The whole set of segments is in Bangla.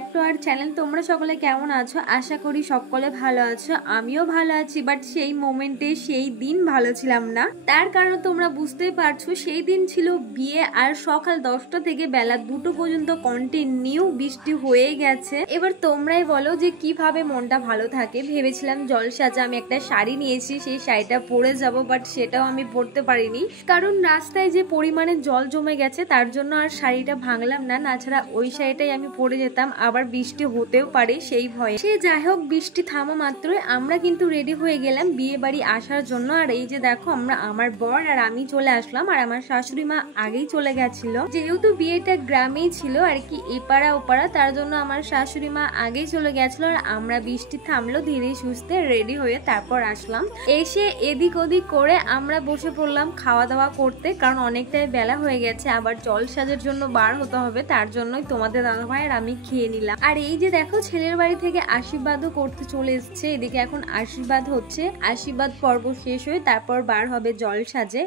Back to our channel. তোমরা সকলে কেমন আছো? আশা করি সকলে ভালো আছো, আমিও ভালো আছি। বাট সেই মোমেন্টে সেই দিন ভালো ছিলাম না, তার কারণ তোমরা বুঝতেই পারছো। সেই দিন ছিল বিয়ে, আর সকাল 10টা থেকে বেলা 2টো পর্যন্ত কন্টিনিউ বৃষ্টি হয়ে গেছে। এবার তোমরাই বলো যে কিভাবে মনটা ভালো থাকে। ভেবেছিলাম জলসাজা আমি একটা শাড়ি নিয়েছি, সেই শাড়িটা পরে যাব, বাট সেটাও আমি পরতে পারিনি, কারণ রাস্তায় যে পরিমাণে জল জমে গেছে তার জন্য আর শাড়িটা ভাঙলাম না। তাছাড়া ওই শাড়িটাই আমি পরে যেতাম, আবার বৃষ্টি হতেও পারে সেই ভয়ে। সে যাই হোক, বৃষ্টি থামা মাত্রই আমরা কিন্তু রেডি হয়ে গেলাম বিয়ে বাড়ি আসার জন্য। আর এই যে দেখো, আমার বর আর আমি চলে আসলাম, আর আমার শাশুড়ি মা আগেই চলে গেছিল। যেহেতু বিয়েটা গ্রামেই ছিল আর কি, এপাড়া ওপাড়া, তার জন্য আমার শাশুড়ি মা আগেই চলে গেছিল। আর আমরা বৃষ্টি থামলো ধীরে সুস্থে রেডি হয়ে তারপর আসলাম। এসে এদিক ওদিক করে আমরা বসে পড়লাম খাওয়া দাওয়া করতে, কারণ অনেকটাই বেলা হয়ে গেছে, আবার জলসাজের জন্য বার হতে হবে, তার জন্যই তোমাদের দাদাভাই আর আমি খেয়ে নিলাম। আর এই যে দেখো, ছেলের বাড়ি থেকে আশীর্বাদও করতে চলে এসছে। এদিকে এখন আশীর্বাদ হচ্ছে, আশীর্বাদ পর্ব শেষ হয়ে তারপর বার হবে জলসাজে।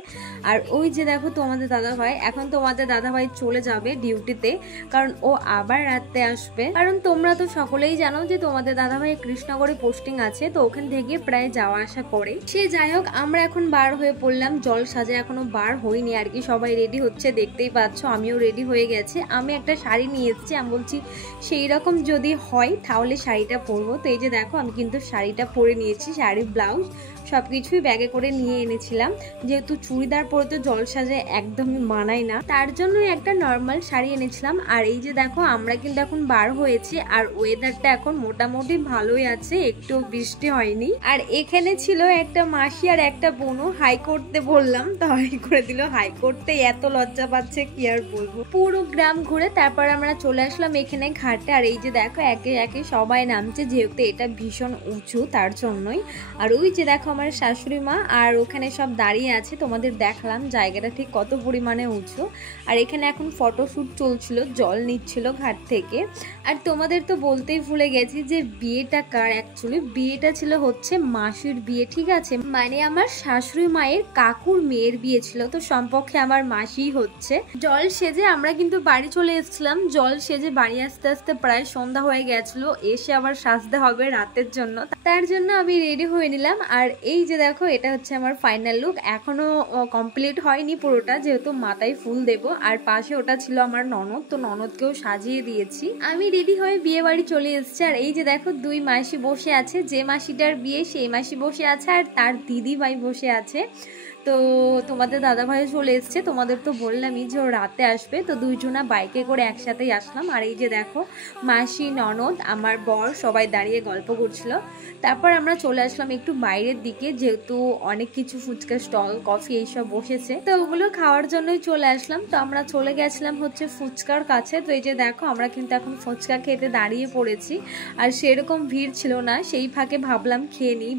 আর ওই যে দেখো তোমাদের দাদাভাই, এখন তোমাদের দাদাভাই চলে যাবে ডিউটিতে, কারণ ও আবার রাতে আসবে। কারণ তোমরা তো সকলেই জানো যে তোমাদের দাদাভাই কৃষ্ণনগরে পোস্টিং আছে, তো ওখান থেকে প্রায় যাওয়া আসা করে। সে যাই হোক, আমরা এখন বার হয়ে পড়লাম জলসাজে। এখনো বার হইনি আর কি, সবাই রেডি হচ্ছে দেখতেই পাচ্ছ, আমিও রেডি হয়ে গেছি। আমি একটা শাড়ি নিয়ে এসেছি, আমি বলছি সেই রকম যদি হয় তাহলে শাড়িটা পরবো। তো এই যে দেখো, আমি কিন্তু শাড়িটা পরে নিয়েছি, শাড়ি ব্লাউজ সবকিছুই ব্যাগে করে নিয়ে এনেছিলাম, যেহেতু চুড়িদার পরে তো জলসাজে একদমই মানায় না, তার জন্য একটা নর্মাল শাড়ি এনেছিলাম। আর এই যে দেখো, আমরা কিন্তু এখন বার হয়েছি, আর ওয়েদারটা এখন মোটামুটি ভালোই আছে, একটু বৃষ্টি হয়নি। আর এখানে ছিল একটা মাসি আর একটা বোনও, হাই করতে বললাম তো হাই করে দিল। হাই করতে এত লজ্জা পাচ্ছে কি আর বলবো। পুরো গ্রাম ঘুরে তারপর আমরা চলে আসলাম এখানে ঘাটে। আর এই যে দেখো, একে একে সবাই নামছে, যেহেতু এটা ভীষণ উঁচু তার জন্যই। আর ওই যে দেখো আমার শাশুড়ি মা আর ওখানে সব দাঁড়িয়ে আছে, তোমাদের দেখালাম জায়গাটা ঠিক কত পরিমাণে উঁচু। আর এখানে এখন ফটোশুট চলছিল, জল নিচ্ছিল ঘাট থেকে। আর তোমাদের তো বলতেই ভুলে গেছি যে বিয়েটা কার। অ্যাকচুয়ালি বিয়েটা ছিল হচ্ছে মাসির বিয়ে, ঠিক আছে, মানে আমার শাশুড়ি মায়ের কাকুর মেয়ের বিয়ে ছিল, তো সম্পর্কে আমার মাসিই হচ্ছে। জল সেজে আমরা কিন্তু বাড়ি চলে এসেছিলাম। জল সেজে বাড়ি আসতে আসতে প্রায় সন্ধ্যা হয়ে গেছিল, এসে আবার সাজতে হবে রাতের জন্য, তার জন্য আমি রেডি হয়ে নিলাম। আর এই যে দেখো, এটা হচ্ছে আমার ফাইনাল লুক। এখনো কমপ্লিট হয়নি পুরোটা, যেহেতু মাথায় ফুল দেব। আর পাশে ওটা ছিল আমার ননদ, তো ননদকেও সাজিয়ে দিয়েছি। আমি রেডি হয়ে বিয়ে বাড়ি চলে এসেছি। আর এই যে দেখো, দুই মাসি বসে আছে, যে মাসিটার বিয়ে সেই মাসি বসে আছে, আর তার দিদি ভাই বসে আছে। তো তোমাদের দাদাভাই চলে এসছে, তোমাদের তো বললামই যে ও রাতে আসবে, তো দুইজনা বাইকে করে একসাথেই আসলাম। আর এই যে দেখো, মাসি, ননদ, আমার বর সবাই দাঁড়িয়ে গল্প করছিল। তারপর আমরা চলে আসলাম একটু বাইরের দিকে, যেহেতু অনেক কিছু ফুচকা স্টল, কফি এইসব বসেছে, তো ওগুলো খাওয়ার জন্যই চলে আসলাম। তো আমরা চলে গেছিলাম হচ্ছে ফুচকার কাছে। তো এই যে দেখো, আমরা কিন্তু এখন ফুচকা খেতে দাঁড়িয়ে পড়েছি। আর সেরকম ভিড় ছিল না, সেই ফাঁকে ভাবলাম খেয়ে নিই।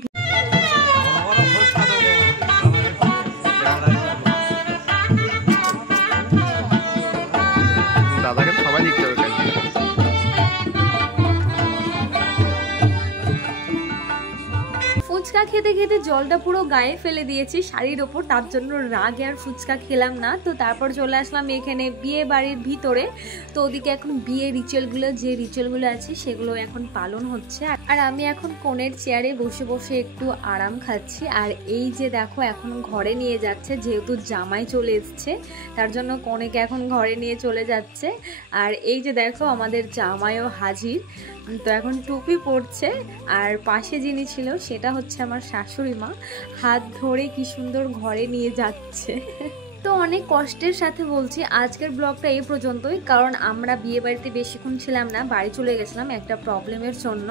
ফুচকা খেতে খেতে জলটা পুরো গায়ে ফেলে দিয়েছি শাড়ির ওপর, তার জন্য রাগে আর ফুচকা খেলাম না। তো তারপর চলে আসলাম এখানে বিয়ে বাড়ির ভিতরে। তো ওদিকে এখন বিয়ে রিচুয়ালগুলো, যে রিচুয়ালগুলো আছে সেগুলো এখন পালন হচ্ছে। আর আমি এখন কোণের চেয়ারে বসে বসে একটু আরাম খাচ্ছি। আর এই যে দেখো, এখন ঘরে নিয়ে যাচ্ছে, যেহেতু জামাই চলে এসছে, তার জন্য কনেকে এখন ঘরে নিয়ে চলে যাচ্ছে। আর এই যে দেখো, আমাদের জামাইও হাজির, তো এখন টুপি পরছে। আর পাশে যিনি ছিল সেটা হচ্ছে আমার শাশুড়ি মা, হাত ধরে কি সুন্দর ঘরে নিয়ে যাচ্ছে। তো অনেক কষ্টের সাথে বলছি, আজকের ব্লগটা এই পর্যন্তই, কারণ আমরা বিয়ে বাড়িতে বেশিক্ষণ ছিলাম না, বাড়ি চলে গেছিলাম একটা প্রবলেমের জন্য।